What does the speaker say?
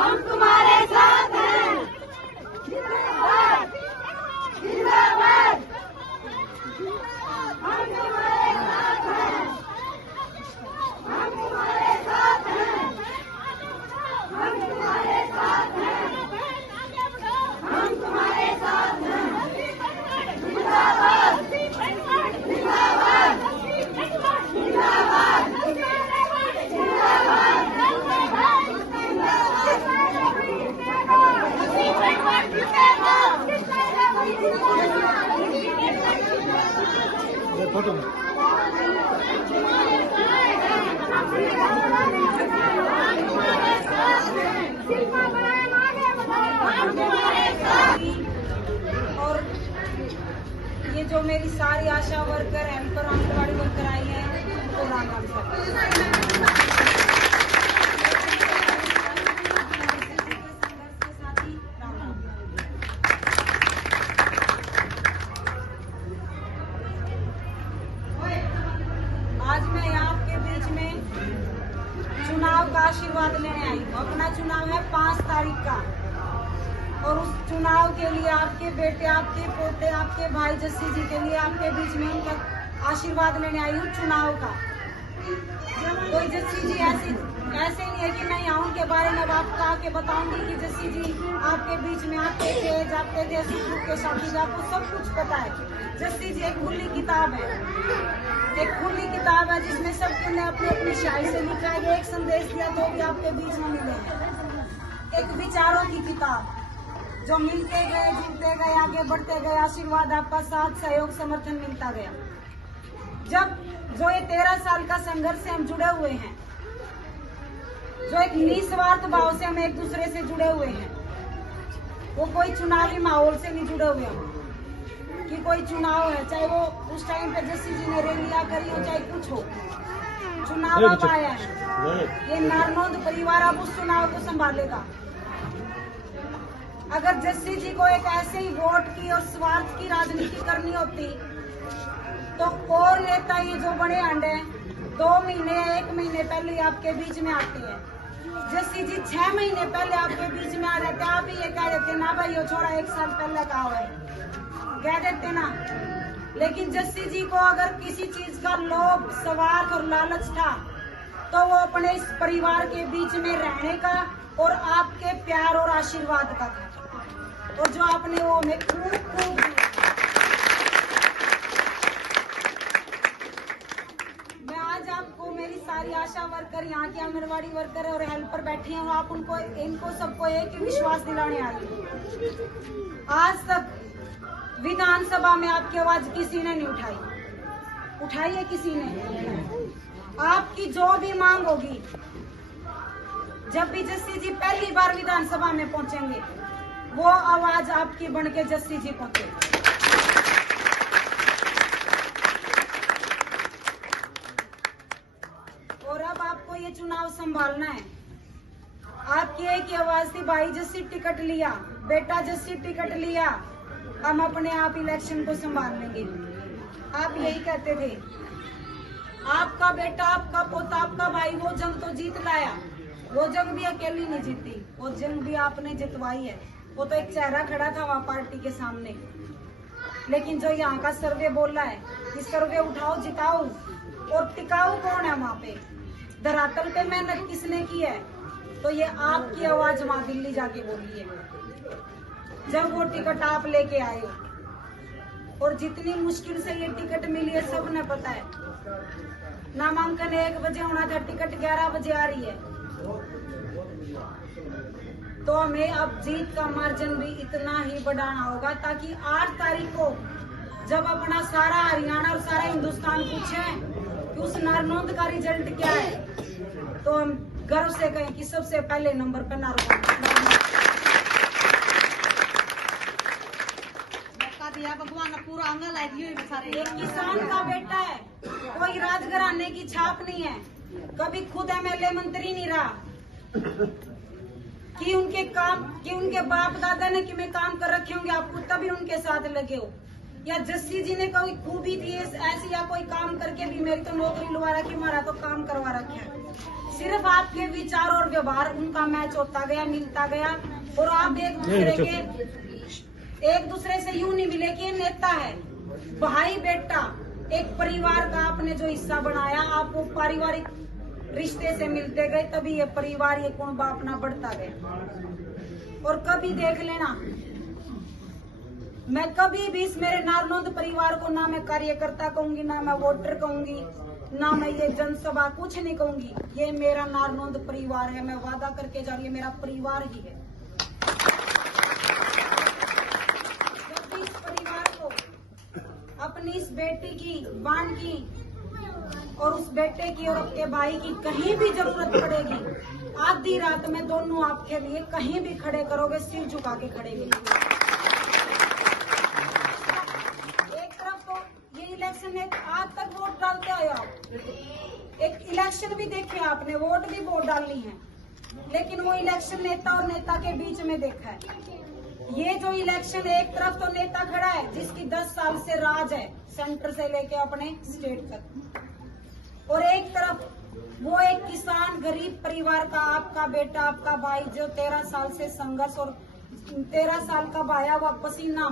हम तुम्हारे साथ हैं। जिंदाबाद जिंदाबाद हम तुम्हारे साथ हैं। हम तुम्हारे साथ हैं। हम तुम्हारे साथ हैं। हम तुम्हारे साथ हैं। जिंदाबाद जिंदाबाद जिंदाबाद जिंदाबाद फोटो और ये जो मेरी सारी ASHA worker helper anganwadi worker आई है उनको राम राम सर। आज मैं यहाँ के बीच में चुनाव का आशीर्वाद लेने आई हूँ। अपना चुनाव है 5 तारीख का और उस चुनाव के लिए आपके बेटे, आपके पोते, आपके भाई जस्सी जी के लिए आपके बीच में उनका आशीर्वाद लेने आई हूँ चुनाव का। कोई जस्सी जी ऐसे नहीं है कि मैं यहाँ उनके बारे में आपको आके बताऊंगी कि जस्सी जी आपके बीच में आते थे, जाते थे, सुख के साथ आपको सब कुछ पता है। जस्सी जी एक खुली किताब है, एक खुली किताब है जिसमें सबके ने अपनी अपनी शायरी से लिखा है। एक संदेश दिया तो भी आपके बीच में मिले हैं। एक विचारों की किताब जो मिलते गए, जुड़ते गए, आगे बढ़ते गए, आशीर्वाद आपका साथ सहयोग समर्थन मिलता गया। जब जो ये 13 साल का संघर्ष से हम जुड़े हुए हैं, जो एक निस्वार्थ भाव से हम एक दूसरे से जुड़े हुए हैं, वो कोई चुनावी माहौल से नहीं जुड़े हुए हैं कि कोई चुनाव है, चाहे वो उस टाइम पे जस्सी जी ने रैलियां करी हो, चाहे कुछ हो, चुनाव अब आया है। ये नारनौंद परिवार अब उस चुनाव को संभालेगा। अगर जस्सी जी को एक ऐसे ही वोट की और स्वार्थ की राजनीति करनी होती तो और नेता ये जो बड़े अंडे 2 महीने या 1 महीने पहले आपके बीच में आते हैं। जस्सी जी 6 महीने पहले आपके बीच में आ जाते। आप ही ये कह देते ना भाई ये छोड़ा 1 साल पहले का हुआ है, कह देते ना। लेकिन जस्सी जी को अगर किसी चीज का लोभ, स्वार्थ और लालच था तो वो अपने इस परिवार के बीच में रहने का और आपके प्यार और आशीर्वाद का था, और जो आपने वो हमें खूब मैं आज आपको मेरी सारी आशा वर्कर, यहाँ की आंगनबाड़ी वर्कर और हेल्पर बैठी हैं, आप इनको सबको एक ही विश्वास दिलाने आई हूँ। आज तक विधानसभा में आपकी आवाज किसी ने नहीं उठाई है किसी ने। आपकी जो भी मांग होगी, जब भी जस्सी जी पहली बार विधानसभा में पहुंचेंगे, वो आवाज आपकी बन के जस्सी जी पहुंचे। और अब आपको ये चुनाव संभालना है। आपकी एक ही आवाज थी, भाई जस्सी टिकट लिया, बेटा जस्सी टिकट लिया, हम अपने आप इलेक्शन को संभाल लेंगे। आप यही कहते थे। आपका बेटा, आपका पोता, आपका भाई वो जंग तो जीत लाया। वो जंग भी अकेली नहीं जीती, वो जंग भी आपने जितवाई है। वो तो एक चेहरा खड़ा था वहाँ पार्टी के सामने, लेकिन जो यहाँ का सर्वे बोल रहा है कि सर्वे उठाओ जिताओ, और टिकाऊ कौन है वहाँ पे, धरातल पे मेहनत किसने की है, तो ये आपकी आवाज वहाँ दिल्ली जाके बोली है। जब वो टिकट आप लेके आए और जितनी मुश्किल से ये टिकट मिली है सबने पता है। नामांकन 1 बजे होना था, टिकट 11 बजे आ रही है। तो हमें अब जीत का मार्जिन भी इतना ही बढ़ाना होगा ताकि 8 तारीख को जब अपना सारा हरियाणा और सारा हिंदुस्तान पूछे कि कि उस नारनौंद का रिजल्ट क्या है, तो हम गर्व से कहें कि सबसे पहले नंबर पर नारनौंद। भगवान पूरा आंगन लाई दी सारे। एक किसान का बेटा है, कोई राजघराने की छाप नहीं है, कभी खुद एमएलए मंत्री नहीं रहा, कि उनके बाप दादा ने कि मैं काम कर रखे होंगे आपको तभी उनके साथ लगे हो, या जस्सी जी ने कोई खूबी थी ऐसी या कोई काम करके भी मेरी तो नौकरी लुवा रखी, हमारा तो काम करवा रखे है। सिर्फ आपके विचार और व्यवहार उनका मैच होता गया, मिलता गया, और आप एक दूसरे से यूं नहीं मिले कि ये नेता है, भाई बेटा, एक परिवार का आपने जो हिस्सा बनाया, आप वो पारिवारिक रिश्ते से मिलते गए, तभी ये परिवार, ये कुनबा अपना बढ़ता गया। और कभी देख लेना, मैं कभी भी इस मेरे नारनौंद परिवार को ना मैं कार्यकर्ता कहूंगी, ना मैं वोटर कहूंगी, ना मैं ये जनसभा कुछ नहीं कहूंगी, ये मेरा नारनौंद परिवार है। मैं वादा करके जा रही हूँ, मेरा परिवार ही है। जब इस परिवार को अपनी इस बेटी की, बान की और उस बेटे की और अपने भाई की कहीं भी जरूरत पड़ेगी, आधी रात में दोनों आपके लिए कहीं भी खड़े करोगे, सिर झुका के खड़े होंगे। एक तरफ तो ये इलेक्शन है, आज तक वोट डालते आए आप, एक इलेक्शन भी देखे आपने, वोट भी वोट डालनी है, लेकिन वो इलेक्शन नेता और नेता के बीच में देखा है। ये जो इलेक्शन, एक तरफ तो नेता खड़ा है जिसकी 10 साल से राज है, सेंटर से लेके अपने स्टेट तक, और एक तरफ वो एक किसान गरीब परिवार का आपका बेटा, आपका भाई, जो 13 साल से संघर्ष और 13 साल का भाया हुआ पसीना